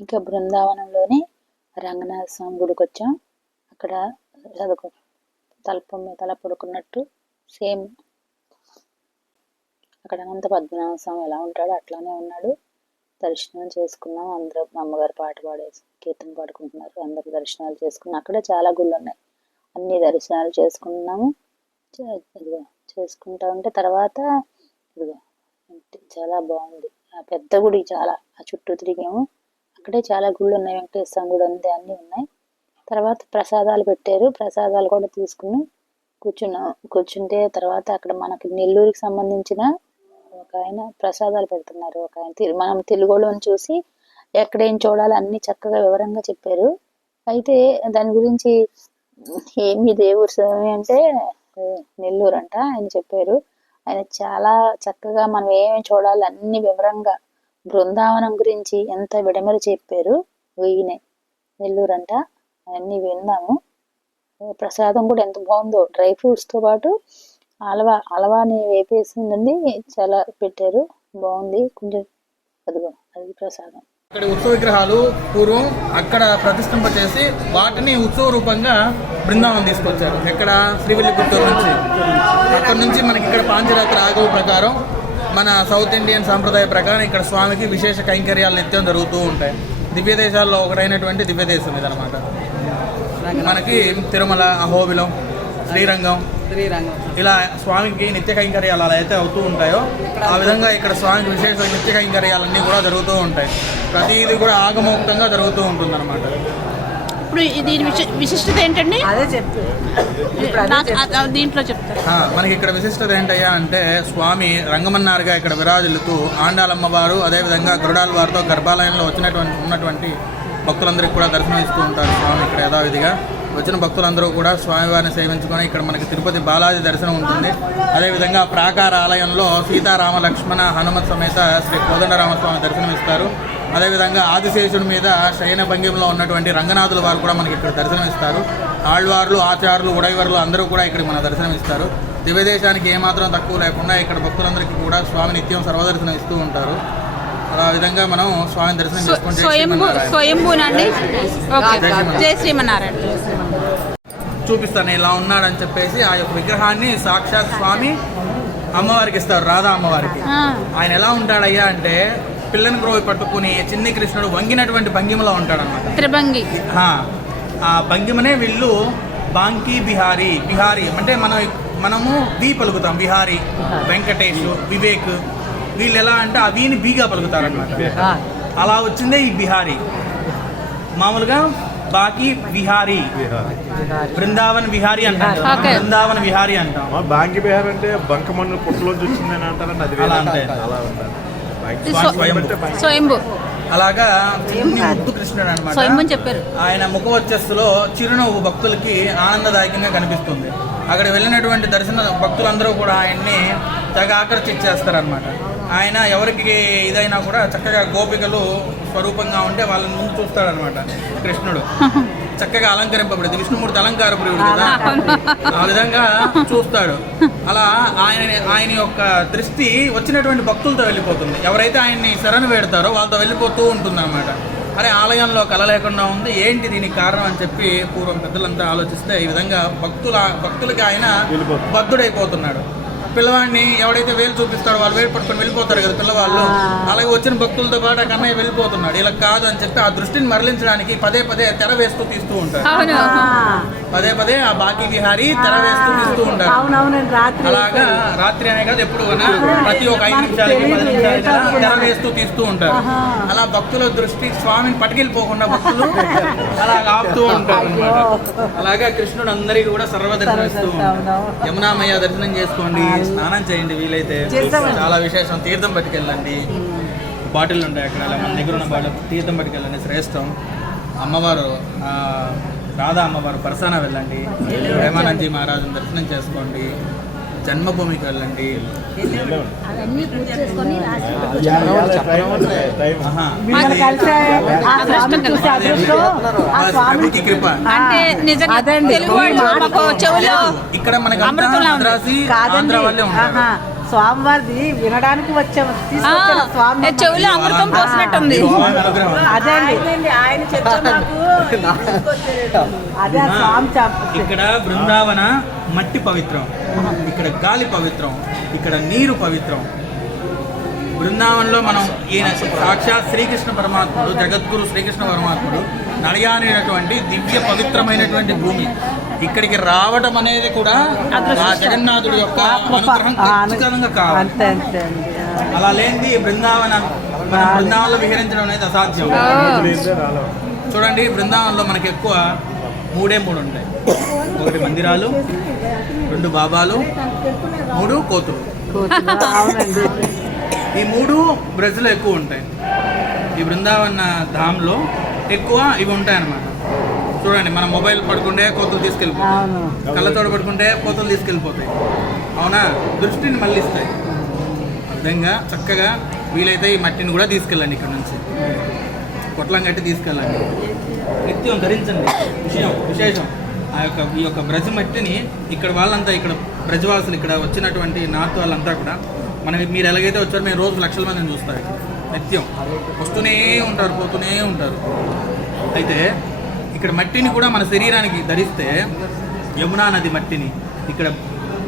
ఇంకా బృందావనంలోనే రంగనాథ స్వామి గుడికి వచ్చాం. అక్కడ చదువుకో తలప తల పడుకున్నట్టు సేమ్ అక్కడ అనంత పద్మనాభ స్వామి ఎలా ఉంటాడో అట్లానే ఉన్నాడు. దర్శనం చేసుకున్నాం. అందరూ అమ్మగారు పాట పాడేసి కీర్తన పాడుకుంటున్నారు. అందరు దర్శనాలు చేసుకున్నాం. అక్కడ చాలా గుళ్ళు ఉన్నాయి అన్ని దర్శనాలు చేసుకున్నాము. ఇదిగో చేసుకుంటా ఉంటే తర్వాత ఇదిగో చాలా బాగుంది. ఆ పెద్ద గుడి చాలా ఆ చుట్టూ తిరిగాము. అక్కడే చాలా గుళ్ళు ఉన్నాయి వెంకటేశ్వర స్వామి గుడి ఉంది అన్నీ ఉన్నాయి. తర్వాత ప్రసాదాలు పెట్టారు. ప్రసాదాలు కూడా తీసుకుని కూర్చున్నాం కూర్చుంటే తర్వాత అక్కడ మనకి నెల్లూరుకి సంబంధించిన ఒక ఆయన ప్రసాదాలు పెడుతున్నారు. ఒక ఆయన తెలు- మనం తెలుగులోని చూసి ఎక్కడేం చూడాలి అన్ని చక్కగా వివరంగా చెప్పారు. అయితే దాని గురించి ఏమి దేవుడు స్వామి అంటే నెల్లూరు అంట ఆయన చెప్పారు. ఆయన చాలా చక్కగా మనం ఏమేమి చూడాలి అన్ని వివరంగా బృందావనం గురించి ఎంత విడమరి చెప్పారు? వెయ్యినే నెల్లూరు అంట అవన్నీ విన్నాము. ప్రసాదం కూడా ఎంత బాగుందో. డ్రై ఫ్రూట్స్తో పాటు అలవా అలవాని వేపేసిందండి చాలా పెట్టారు. బాగుంది. కొంచెం అదిగో అది ప్రసాదం. ఇక్కడ ఉత్సవ విగ్రహాలు పూర్వం అక్కడ ప్రతిష్ఠింప చేసి వాటిని ఉత్సవ రూపంగా బృందావనం తీసుకొచ్చారు. ఎక్కడ? శ్రీవిల్లిపుత్తూరు నుంచి. అక్కడ నుంచి మనకి ఇక్కడ పాంచరాత్ర ఆగవ ప్రకారం మన సౌత్ ఇండియన్ సాంప్రదాయ ప్రకారం ఇక్కడ స్వామికి విశేష కైంకర్యాలు నిత్యం జరుగుతూ ఉంటాయి. దివ్య దేశాల్లో ఒకటైనటువంటి దివ్య దేశం ఇదనమాట మనకి తిరుమల అహోబిలం శ్రీరంగం శ్రీరంగం. ఇలా స్వామికి నిత్య కైంకర్యాలు అలా అయితే అవుతూ ఉంటాయో ఆ విధంగా ఇక్కడ స్వామికి విశేష నిత్య కైంకర్యాలన్నీ కూడా జరుగుతూ ఉంటాయి. ప్రతిదీ కూడా ఆగమోక్తంగా జరుగుతూ ఉంటుందన్నమాట. ఇప్పుడు దీని విశి- విశిష్టత ఏంటండి? అదే చెప్పు. ఆ దీంట్లో చెప్తారు ఆ, మనకి ఇక్కడ విశిష్టత ఏంటయ్యా అంటే స్వామి రంగమన్నారుగా ఇక్కడ విరాజులుతూ ఆండాలమ్మవారు అదేవిధంగా గరుడాల వారితో గర్భాలయంలో వచ్చినటువంటి ఉన్నటువంటి భక్తులందరికీ కూడా దర్శనం ఇస్తూ ఉంటారు స్వామి ఇక్కడ యథావిధిగా. వచ్చిన భక్తులందరూ కూడా స్వామివారిని సేవించుకొని ఇక్కడ మనకి తిరుపతి బాలాజీ దర్శనం ఉంటుంది. అదేవిధంగా ప్రాకార ఆలయంలో సీతారామ లక్ష్మణ హనుమత్ సమేత శ్రీ కోదండరామస్వామి దర్శనం ఇస్తారు అదేవిధంగా ఆదిశేషుడి మీద శయన భంగిమలో ఉన్నటువంటి రంగనాథుల వారు కూడా మనకి ఇక్కడ దర్శనం ఇస్తారు ఆళ్వార్లు ఆచార్యులు ఉడైవర్లు అందరూ కూడా ఇక్కడ మన దర్శనం ఇస్తారు దివ్యదేశానికి ఏమాత్రం తక్కువ లేకుండా ఇక్కడ భక్తులందరికీ కూడా స్వామి నిత్యం సర్వదర్శనం ఇస్తూ ఉంటారు. ఆ విధంగా మనం స్వామి దర్శనం చేసుకుంటే చూపిస్తాను ఇలా ఉన్నాడని చెప్పేసి ఆ యొక్క విగ్రహాన్ని సాక్షాత్ స్వామి అమ్మవారికి ఇస్తారు రాధా అమ్మవారికి. ఆయన ఎలా ఉంటాడయ్యా అంటే పిల్లని గ్రోవి పట్టుకుని చిన్ని కృష్ణుడు వంగినటువంటి భంగిమలో ఉంటాడనమాట త్రిభంగి. ఆ, ఆ భంగిమనే వీళ్ళు బాంకీ బిహారీ బిహారీ అంటే మనం మనము బి పలుకుతాం బిహారీ వెంకటేష్ వివేక్. వీళ్ళు ఎలా అంటే ఆ వీని బీగా పలుకుతారనమాట ఆ, అలా వచ్చిందే ఈ బిహారీ. మామూలుగా బాకీ విహారీ. బృందావన్ విహారీ అంటాం. బృందావన్ విహారీ అంటాం. బాంకి బిహార్ అంటే బంకమన్ను పుట్టలోంచి వచ్చిందని అంటారండి అది అలా అంటే. అలా ఉంటారు స్వయంభూ. అలాగా ముద్దు కృష్ణుడు అనమాట చెప్పారు. ఆయన ముఖవచ్చస్సులో చిరునవ్వు భక్తులకి ఆనందదాయకంగా కనిపిస్తుంది. అక్కడ వెళ్ళినటువంటి దర్శన భక్తులందరూ కూడా ఆయన్ని తెగ ఆకర్షించేస్తారనమాట ఆయన ఎవరికి ఇదైనా కూడా చక్కగా గోపికలు స్వరూపంగా ఉంటే వాళ్ళని ముందు చూస్తాడనమాట కృష్ణుడు. చక్కగా అలంకరింపబడింది. విష్ణుమూర్తి అలంకార ప్రియుడు కదా? ఆ విధంగా చూస్తాడు. అలా ఆయన ఆయన యొక్క దృష్టి వచ్చినటువంటి భక్తులతో వెళ్ళిపోతుంది. ఎవరైతే ఆయన్ని శరణు వేడతారో వాళ్ళతో వెళ్ళిపోతూ ఉంటుంది అన్నమాట అరే ఆలయంలో కళ లేకుండా ఉంది. ఏంటి దీనికి కారణం అని చెప్పి పూర్వం పెద్దలంతా ఆలోచిస్తే ఈ విధంగా భక్తుల భక్తులకి ఆయన. బద్ధుడైపోతున్నాడు. పిల్లవాడిని ఎవడైతే వేలు చూపిస్తాడో వాళ్ళు వేలు పట్టుకొని వెళ్ళిపోతారు కదా పిల్లవాళ్ళు. అలాగే వచ్చిన భక్తులతో పాటు ఆ కన్నయ్య వెళ్ళిపోతున్నాడు. ఇలా కాదు అని చెప్పి ఆ దృష్టిని మరలించడానికి పదే పదే తెర వేస్తూ తీస్తూ ఉంటారు అవును. పదే పదే ఆ బాకీ విహారీ తెర వేస్తూ తీస్తూ ఉంటారు. రాత్రి అలాగా రాత్రి అనే కాదు ఎప్పుడు ప్రతి ఒక ఐదు నిమిషాలకి పది నిమిషాలకి తెర వేస్తూ తీస్తూ ఉంటారు. అలా భక్తుల దృష్టి స్వామిని పట్టుకెళ్ళిపోకుండా భక్తులు అలా ఆపుతూ ఉంటారు అలాగా కృష్ణుడు అందరికీ కూడా సర్వదర్శనం ఇస్తూ ఉంటారు. యమునామయ్య దర్శనం చేసుకోండి స్నానం చేయండి వీలైతే. చాలా విశేషం. తీర్థం పట్టుకెళ్ళండి. బాటిల్ ఉంటాయి అక్కడ మన దగ్గర ఉన్న బాటిల్. తీర్థం పట్టుకెళ్ళండి శ్రేష్టం. అమ్మవారు ఆ, రాధా అమ్మవారు పరసాన వెళ్ళండి. ప్రేమానందజీ మహారాజుని దర్శనం చేసుకోండి. జన్మభూమికి వెళ్ళండి. కృప. అంటే నిజంగా. తెలుగు చెవులో ఇక్కడ మనకి ఆంధ్ర వాళ్ళే ఉంటారు. స్వామివారిది వినడానికి వచ్చాము స్వామి చెవులో అమృతం పోసినట్టుంది. అదే అండి. ఆయన అదే స్వామి ఇక్కడ బృందావన మట్టి పవిత్రం ఇక్కడ గాలి పవిత్రం ఇక్కడ నీరు పవిత్రం. బృందావనంలో మనం ఈయన సాక్షాత్ శ్రీకృష్ణ పరమాత్ముడు జగద్గురు శ్రీకృష్ణ పరమాత్ముడు నడయాడినటువంటి దివ్య పవిత్రమైనటువంటి భూమి. ఇక్కడికి రావడం అనేది కూడా ఆ జగన్నాథుడి యొక్క అనుగ్రహం ఖచ్చితంగా కావాలి. అలా లేనిది బృందావన బృందావనంలో విహరించడం అనేది అసాధ్యం. చూడండి బృందావనంలో మనకి ఎక్కువ మూడే మూడు ఉంటాయి. ఒకటి మందిరాలు రెండు బాబాలు మూడు కోతులు. ఈ మూడు బ్రజ్లో ఎక్కువ ఉంటాయి. ఈ బృందావన ధామ్లో ఎక్కువ ఇవి ఉంటాయి అన్నమాట చూడండి మన మొబైల్ పడుకుంటే కోతులు తీసుకెళ్ళిపోతాయి. కళ్ళతోడు పడుకుంటే కోతులు తీసుకెళ్ళిపోతాయి. అవునా? దృష్టిని మళ్ళిస్తాయి. విధంగా చక్కగా? వీలైతే ఈ మట్టిని కూడా తీసుకెళ్ళండి ఇక్కడ నుంచి. పొట్లం కట్టి తీసుకెళ్ళండి. నిత్యం ధరించండి. విషయం విశేషం. ఆ యొక్క ఈ యొక్క బ్రజ్ మట్టిని ఇక్కడ వాళ్ళంతా ఇక్కడ బ్రజవాసులు ఇక్కడ వచ్చినటువంటి నార్త్ వాళ్ళంతా కూడా మనం మీరు ఎలాగైతే వచ్చారో మేము రోజు లక్షల మందిని చూస్తారు. నిత్యం. వస్తూనే ఉంటారు పోతూనే ఉంటారు. అయితే ఇక్కడ మట్టిని కూడా మన శరీరానికి ధరిస్తే యమునా నది మట్టిని ఇక్కడ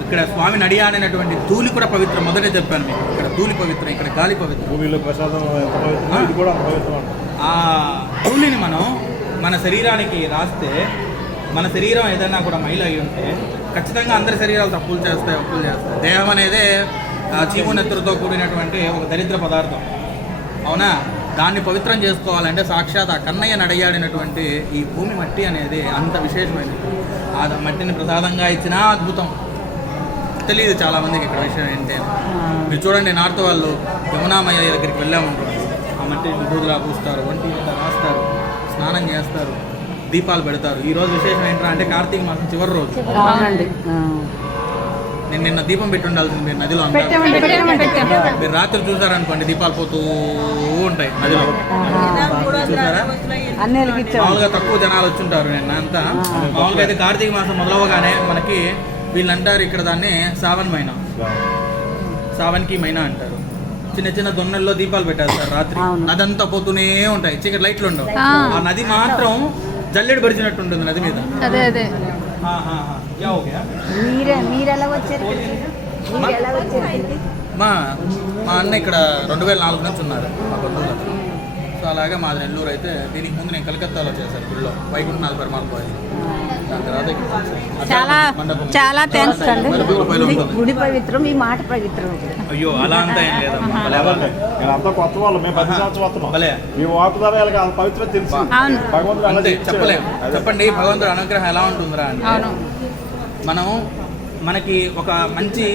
ఇక్కడ స్వామి నడియాడినటువంటి ధూళి కూడా పవిత్రం. మొదటే చెప్పాను మీకు ఇక్కడ ధూళి పవిత్రం ఇక్కడ గాలి పవిత్రం. భూమిలో ప్రసాదం కూడా పవిత్రం ఆ ధూళిని మనం మన శరీరానికి రాస్తే మన శరీరం ఏదైనా కూడా మైలు అయి ఉంటే ఖచ్చితంగా అందరి శరీరాలు తప్పులు చేస్తాయి ఒప్పులు చేస్తాయి. దేహం అనేదే ఆ చీము నెత్తులతో కూడినటువంటి ఒక దరిద్ర పదార్థం. అవునా? దాన్ని పవిత్రం చేసుకోవాలంటే సాక్షాత్ ఆ కన్నయ్య నడయాడినటువంటి ఈ భూమి మట్టి అనేది అంత విశేషమైనది. ఆ మట్టిని ప్రసాదంగా ఇచ్చినా అద్భుతం. తెలియదు చాలా మందికి ఇక్కడ విషయం ఏంటి అని. మీరు చూడండి నార్త్ వాళ్ళు యమునామయ్య దగ్గరికి వెళ్ళామనుకోండి ఆ మట్టిని విభూతిలా పూస్తారు మీద రాస్తారు స్నానం చేస్తారు దీపాలు పెడతారు. ఈ రోజు విశేషం ఏంట్రా అంటే కార్తీక మాసం చివరి రోజు. నేను నిన్న దీపం పెట్టి ఉండాల్సింది మీరు నదిలో మీరు రాత్రి చూసారనుకోండి దీపాలు పోతూ ఉంటాయి నదిలో. చూసారా? మామూలుగా తక్కువ జనాలు వచ్చుంటారు నిన్న అంతా. మామూలుగా అయితే కార్తీక మాసం మొదలవగానే మనకి వీళ్ళు అంటారు ఇక్కడ దాన్ని సావన్ మైనా. సావన్కి మైనా అంటారు. చిన్న చిన్న దొన్నల్లో దీపాలు పెట్టారు సార్ రాత్రి. అవును. నదంతా పోతూనే ఉంటాయి. చీకటి లైట్లు ఉండవు. ఆ. నది మాత్రం జల్లెడు పడిచినట్టు ఉంటుంది నది మీద. అదే అదే. మీరే మీరు ఎలా వచ్చారు మీరు ఎలా వచ్చారు మా మా అన్న ఇక్కడ రెండు వేల నాలుగు నుంచి ఉన్నారు మా బంధువులు సో అలాగే మాది నెల్లూరు అయితే దీనికి ముందు నేను కలకత్తాలో చేశాను గుడిలో వైకుంఠనాథ పెరుమాళ్ పోయి దాని తర్వాత. చాలా మండపం. చాలా థ్యాంక్స్ అండి. నలభై రూపాయలు గుడి ఉంటుంది. గుడి పవిత్రం ఈ మాట పవిత్రం అయ్యో అలా అంతా ఏం లేదమ్మా. అంతా కొత్త వాళ్ళు. మేము పది సంవత్సరం వస్తున్నాం. భలే. మీ వాళ్ళకి పవిత్రం తెలుసు. అవును. భగవంతుడు అలా అంతే చేయించాడు. చెప్పలేం. అదే. చెప్పండి భగవంతుడు అనుగ్రహం ఎలా ఉంటుందిరా అంటే అవును. మనం మనకి ఒక మంచి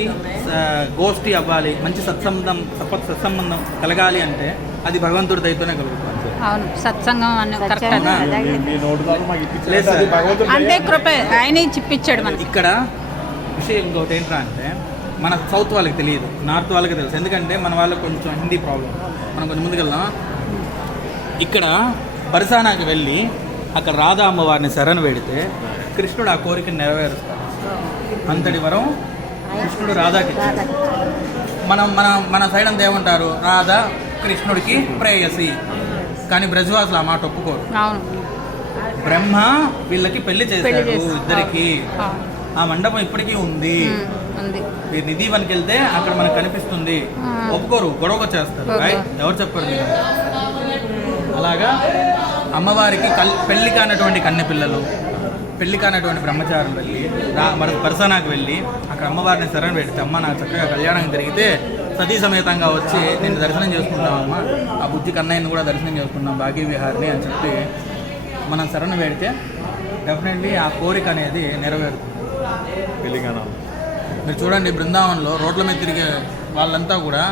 గోష్ఠి అవ్వాలి మంచి సత్సంబంధం సపత్ సత్సంబంధం కలగాలి అంటే అది భగవంతుడి దయతోనే కలుగుతుంది. అవును సత్సంగం అంటే కృప ఆయనే చిప్పించాడు మనకి. ఇక్కడ విషయం ఇంకొకటి ఏంట్రా అంటే మన సౌత్ వాళ్ళకి తెలియదు నార్త్ వాళ్ళకి తెలుసు. ఎందుకంటే మన వాళ్ళకి కొంచెం హిందీ ప్రాబ్లం. మనం కొంచెం ముందుకెళ్దాం ఇక్కడ బరిసానాకి వెళ్ళి అక్కడ రాధా అమ్మవారిని శరణు వేడితే కృష్ణుడు ఆ కోరికను నెరవేరుస్తాడు. అంతటి వరం కృష్ణుడు రాధాకి. మనం మన మన సైడ్ అంతా ఏమంటారు? రాధా కృష్ణుడికి ప్రేయసి. కానీ బ్రజవాసులు ఆ మాట ఒప్పుకోరు. బ్రహ్మ వీళ్ళకి పెళ్ళి చేశాడు. ఇద్దరికి. ఆ మండపం ఇప్పటికీ ఉంది. మీరు నిధివన్కి వెళ్తే అక్కడ మనకు కనిపిస్తుంది. ఒప్పుకోరు గొడవ చేస్తారు ఓకే. రైట్ ఎవరు చెప్పారు మీరు? అలాగా అమ్మవారికి కల్ పెళ్ళి కానటువంటి కన్నె పిల్లలు పెళ్ళి కానటువంటి బ్రహ్మచారులు వెళ్ళి రా మన పరసనాకు వెళ్ళి అక్కడ అమ్మవారిని శరణ్ పెడితే అమ్మ నాకు చక్కగా కళ్యాణం జరిగితే సతీ సమేతంగా వచ్చి నేను దర్శనం చేసుకుంటామమ్మా ఆ బుద్ధి కన్నయ్యని కూడా దర్శనం చేసుకుంటాం భాగ్య విహారిని అని చెప్పి మనం శరణు పెడితే డెఫినెట్లీ ఆ కోరిక అనేది నెరవేరుతుంది. మీరు చూడండి బృందావనంలో రోడ్ల మీద తిరిగే వాళ్ళంతా కూడా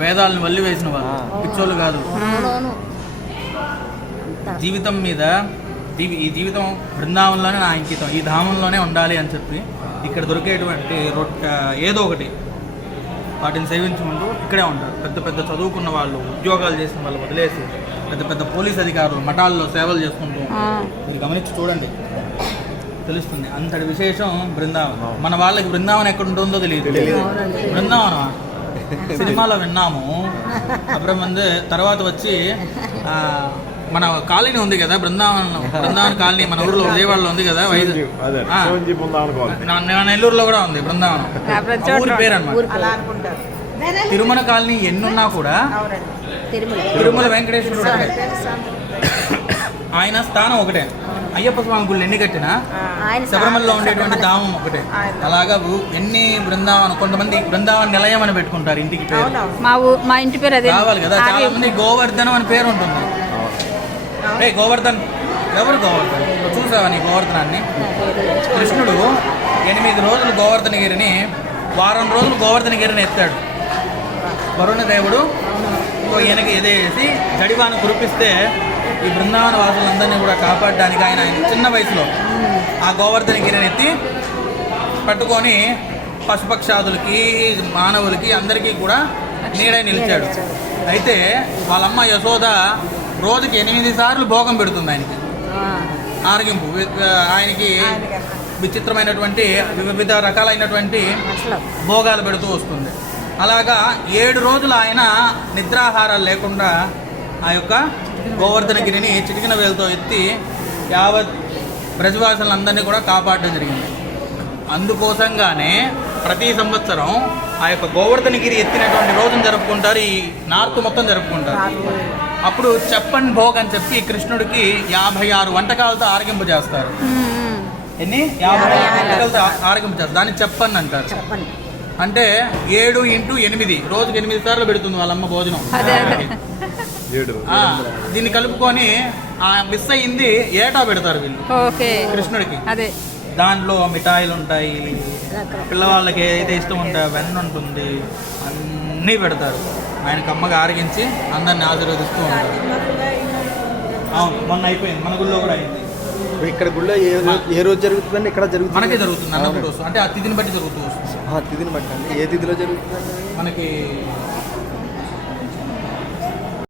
వేదాలను వల్లి వేసిన వాళ్ళు పిచ్చోళ్ళు కాదు. జీవితం మీద జీవి ఈ జీవితం బృందావనంలోనే నా అంకితం. ఈ ధామంలోనే ఉండాలి అని చెప్పి ఇక్కడ దొరికేటువంటి రొట్ట ఏదో ఒకటి వాటిని సేవించుకుంటూ ఇక్కడే ఉంటారు. పెద్ద పెద్ద చదువుకున్న వాళ్ళు ఉద్యోగాలు చేసిన వాళ్ళు వదిలేసి పెద్ద పెద్ద పోలీస్ అధికారులు మఠాల్లో సేవలు చేసుకుంటూ మీరు గమనించి చూడండి. తెలుస్తుంది. అంతటి విశేషం బృందావనం. మన వాళ్ళకి బృందావనం ఎక్కడ ఉంటుందో తెలియదు. బృందావనం సినిమాలో విన్నాము. అప్పుడు ముందు తర్వాత వచ్చి ఆ, మన కాలనీ ఉంది కదా బృందావనం బృందావన్ కాలనీ మన ఊర్లో విజయవాడలో ఉంది కదా నెల్లూరులో కూడా ఉంది బృందావనం. ఊరి పేరు. అన్నమాట అలా అనుకుంటారు. తిరుమల కాలనీ ఎన్నున్నా కూడా తిరుమల. తిరుమల వెంకటేశ్వరుడు ఆయన స్థానం ఒకటే. అయ్యప్ప స్వామి గుళ్ళు ఎన్ని కట్టినా ఆయన శబరిమలలో ఉండేటువంటి ధామం ఒకటే. అలాగా ఎన్ని బృందావనం కొంతమంది బృందావన నిలయం అని పెట్టుకుంటారు ఇంటికి పేరు. మా ఇంటి పేరు అదే. కావాలి కదా చాలా మంది గోవర్ధనం అని పేరు ఉంటుంది. రే గోవర్ధన్. ఎవరు గోవర్ధన్? చూసావా నీ గోవర్ధనాన్ని? కృష్ణుడు ఎనిమిది రోజులు గోవర్ధనగిరిని వారం రోజులు గోవర్ధనగిరిని ఎత్తాడు. వరుణ దేవుడు ఇంకో ఈయనకి ఎదేసి జడివాన కురిపిస్తే ఈ బృందావన వాసులందరినీ కూడా కాపాడడానికి ఆయన ఆయన చిన్న వయసులో ఆ గోవర్ధనగిరిని ఎత్తి పట్టుకొని పశుపక్షాదులకి మానవులకి అందరికీ కూడా నీడై నిలిచాడు. అయితే వాళ్ళమ్మ యశోద రోజుకి ఎనిమిది సార్లు భోగం పెడుతుంది ఆయనకి. ఆరగింపు ఆయనకి విచిత్రమైనటువంటి వివిధ రకాలైనటువంటి భోగాలు పెడుతూ వస్తుంది. అలాగా ఏడు రోజులు ఆయన నిద్రాహారాలు లేకుండా ఆ యొక్క గోవర్ధనగిరిని చిటికిన వేలతో ఎత్తి యావత్ బ్రజవాసులందరినీ కూడా కాపాడడం జరిగింది. అందుకోసంగానే ప్రతి సంవత్సరం ఆ యొక్క గోవర్ధనగిరి ఎత్తినటువంటి రోజును జరుపుకుంటారు. ఈ నార్త్ మొత్తం జరుపుకుంటారు. అప్పుడు చెప్పన్ భోగ్ అని చెప్పి కృష్ణుడికి యాభై ఆరు వంటకాలతో ఆరగింపు చేస్తారు. ఎన్ని? యాభై ఆరు వంటకాలతో ఆరగింపు చేస్తారు. దాన్ని చెప్పన్ అంటారు. అంటే ఏడు ఇంటూ ఎనిమిది. రోజుకి ఎనిమిది సార్లు పెడుతుంది వాళ్ళమ్మ భోజనం. దీన్ని కలుపుకొని ఆ మిస్ అయ్యింది ఏటా పెడతారు వీళ్ళు? ఓకే. కృష్ణుడికి. అదే. దాంట్లో మిఠాయిలు ఉంటాయి. పిల్లవాళ్ళకి ఏదైతే ఇష్టం ఉంటే వెన్న ఉంటుంది. అన్నీ పెడతారు. ఆయన కమ్మగా ఆరగించి అందరిని ఆశీర్వదిస్తూ ఉంటారు అవును మొన్న అయిపోయింది. మన గుళ్ళో కూడా అయింది. ఇక్కడ గుళ్ళో ఏ రోజు ఏ రోజు జరుగుతుందండి? ఇక్కడ జరుగుతుంది. మనకే జరుగుతుంది అన్నప్పుడు అంటే ఆ తిథిని బట్టి జరుగుతూ వస్తుంది. ఆ, తిథిని బట్టి అండి. ఏ తిథిలో జరుగుతుందండి మనకి